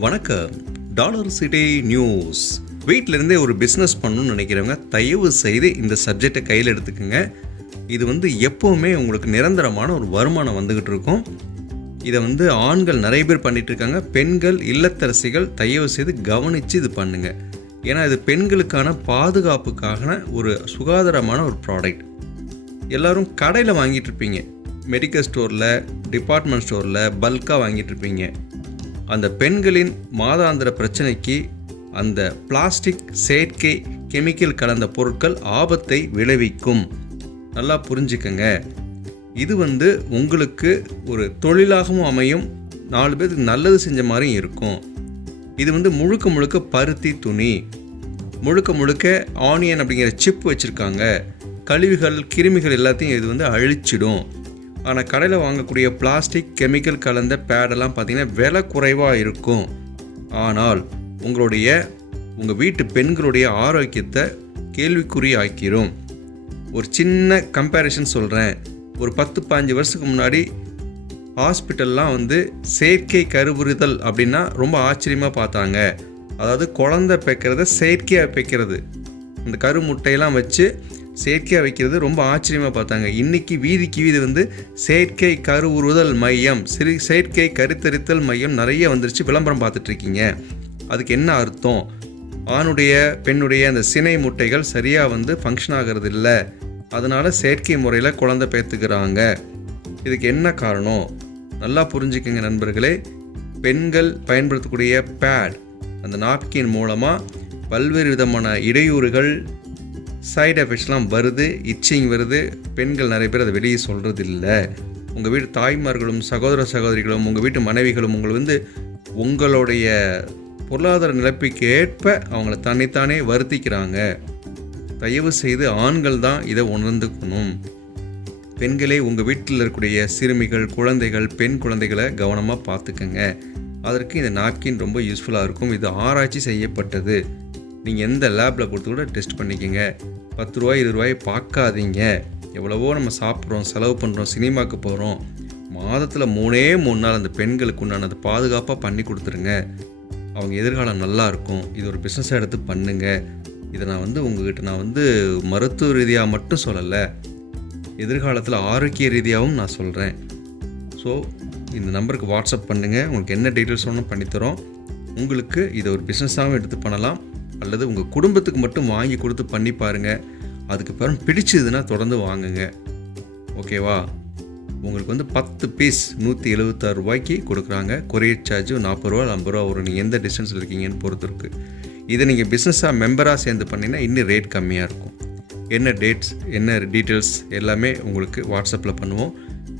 வணக்கம். Dollar City News. வீட்டிலேருந்தே ஒரு business பண்ணணும்னு நினைக்கிறவங்க தயவு செய்து இந்த சப்ஜெக்டை கையில் எடுத்துக்கோங்க. இது வந்து எப்போவுமே உங்களுக்கு நிரந்தரமான ஒரு வருமானம் வந்துக்கிட்டு இருக்கும். இதை வந்து ஆண்கள் நிறைய பேர் பண்ணிட்டு இருக்காங்க. பெண்கள் இல்லத்தரசிகள் தயவு செய்து கவனித்து இது பண்ணுங்க. ஏன்னா இது பெண்களுக்கான பாதுகாப்புக்கான ஒரு சுகாதாரமான ஒரு ப்ராடக்ட் எல்லாரும் கடையில் வாங்கிட்டு இருப்பீங்க. மெடிக்கல் ஸ்டோரில் டிபார்ட்மெண்ட் ஸ்டோரில் பல்காக வாங்கிட்டு இருப்பீங்க. அந்த பெண்களின் மாதாந்திர பிரச்சனைக்கு அந்த பிளாஸ்டிக் செயற்கை கெமிக்கல் கலந்த பொருட்கள் ஆபத்தை விளைவிக்கும். நல்லா புரிஞ்சுக்கங்க. இது வந்து உங்களுக்கு ஒரு தொழிலாகவும் அமையும். நாலு பேருக்கு நல்லது செஞ்ச மாதிரியும் இருக்கும். இது வந்து முழுக்க முழுக்க பருத்தி துணி. முழுக்க முழுக்க ஆனியன் அப்படிங்கிற சிப் வச்சுருக்காங்க. கழிவுகள் கிருமிகள் எல்லாத்தையும் இது வந்து அழிச்சிடும். ஆனால் கடையில் வாங்கக்கூடிய பிளாஸ்டிக் கெமிக்கல் கலந்த பேடெல்லாம் பார்த்தீங்கன்னா விலை குறைவாக இருக்கும். ஆனால் உங்களுடைய உங்கள் வீட்டு பெண்களுடைய ஆரோக்கியத்தை கேள்விக்குறி ஆக்கிரும் ஒரு சின்ன கம்பேரிஷன் சொல்கிறேன் ஒரு பத்து பாஞ்சு வருஷத்துக்கு முன்னாடி ஹாஸ்பிட்டல்லாம் வந்து செயற்கை கருவுறுதல் அப்படின்னா ரொம்ப ஆச்சரியமாக பார்த்தாங்க. அதாவது குழந்தை பெக்கிறத செயற்கையாக பெக்கிறது. இந்த கரு முட்டையெல்லாம் வச்சு செயற்கையாக வைக்கிறது ரொம்ப ஆச்சரியமாக பார்த்தாங்க. இன்றைக்கி வீதிக்கு வீதி வந்து செயற்கை கருவுறுதல் மையம் சிறு செயற்கை கருத்தரித்தல் மையம் நிறைய வந்துருச்சு. விளம்பரம் பார்த்துட்ருக்கீங்க. அதுக்கு என்ன அர்த்தம்? ஆணுடைய பெண்ணுடைய அந்த சினை முட்டைகள் சரியாக வந்து ஃபங்க்ஷன் ஆகிறது இல்லை அதனால் செயற்கை முறையில் குழந்தை பேத்துக்கிறாங்க இதுக்கு என்ன காரணம்? நல்லா புரிஞ்சுக்கங்க நண்பர்களே. பெண்கள் பயன்படுத்தக்கூடிய பேட் அந்த நாப்கின் மூலமாக பல்வேறு விதமான இடையூறுகள் சைடு எஃபெக்ட்ஸ்லாம் வருது இச்சிங் வருது. பெண்கள் நிறைய பேர் அதை வெளியே சொல்கிறது இல்லை உங்கள் வீட்டு தாய்மார்களும் சகோதர சகோதரிகளும் உங்கள் வீட்டு மனைவிகளும் உங்களை வந்து உங்களுடைய பொருளாதார நிலைப்புக்கு ஏற்ப அவங்கள தன்னைத்தானே வருத்திக்கிறாங்க. தயவு செய்து ஆண்கள் தான் இதை உணர்ந்துக்கணும். பெண்களே உங்கள் வீட்டில் இருக்கக்கூடிய சிறுமிகள் குழந்தைகள் பெண் குழந்தைகளை கவனமாக பார்த்துக்கங்க. அதற்கு இந்த நாப்கின் ரொம்ப யூஸ்ஃபுல்லாக இருக்கும். இது ஆராய்ச்சி செய்யப்பட்டது. நீங்கள் எந்த லேபில் கொடுத்து கூட டெஸ்ட் பண்ணிக்கோங்க. பத்து ரூபாய் இருபது ரூபாய் பார்க்காதீங்க. எவ்வளவோ நம்ம சாப்பிட்றோம் செலவு பண்ணுறோம் சினிமாவுக்கு போகிறோம் மாதத்தில் மூணே மூணு நாள் அந்த பெண்களுக்கு உண்டானது பாதுகாப்பாக பண்ணி கொடுத்துருங்க. அவங்க எதிர்காலம் நல்லாயிருக்கும் இது ஒரு பிஸ்னஸாக எடுத்து பண்ணுங்க. இதை நான் வந்து உங்ககிட்ட நான் வந்து மருத்துவ ரீதியாக மட்டும் சொல்லலை. எதிர்காலத்தில் ஆரோக்கிய ரீதியாகவும் நான் சொல்கிறேன் ஸோ இந்த நம்பருக்கு வாட்ஸ்அப் பண்ணுங்கள் உங்களுக்கு என்ன டீட்டெயில்ஸ் வேணும் பண்ணித்தரோம். உங்களுக்கு இதை ஒரு பிஸ்னஸாகவும் எடுத்து பண்ணலாம். அல்லது உங்கள் குடும்பத்துக்கு மட்டும் வாங்கி கொடுத்து பண்ணி பாருங்கள் அதுக்கப்புறம் பிடிச்சதுன்னா தொடர்ந்து வாங்குங்க. ஓகேவா? உங்களுக்கு வந்து பத்து பீஸ் நூற்றி எழுபத்தாறு ரூபாய்க்கு கொடுக்குறாங்க. கொரியர் சார்ஜ் நாற்பது ரூபா ஐம்பது ரூபா வரும். நீங்கள் எந்த டிஸ்டன்ஸில் இருக்கீங்கன்னு பொறுத்து இருக்குது இதை நீங்கள் பிஸ்னஸாக மெம்பராக சேர்ந்து பண்ணிங்கன்னா இன்னும் ரேட் கம்மியாக இருக்கும். என்ன டேட்ஸ் என்ன டீட்டெயில்ஸ் எல்லாமே உங்களுக்கு வாட்ஸ்அப்பில் பண்ணுவோம்.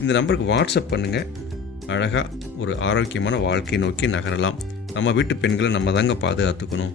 இந்த நம்பருக்கு வாட்ஸ்அப் பண்ணுங்கள் அழகாக ஒரு ஆரோக்கியமான வாழ்க்கை நோக்கி நகரலாம். நம்ம வீட்டு பெண்களை நம்ம தாங்க பாதுகாத்துக்கணும்.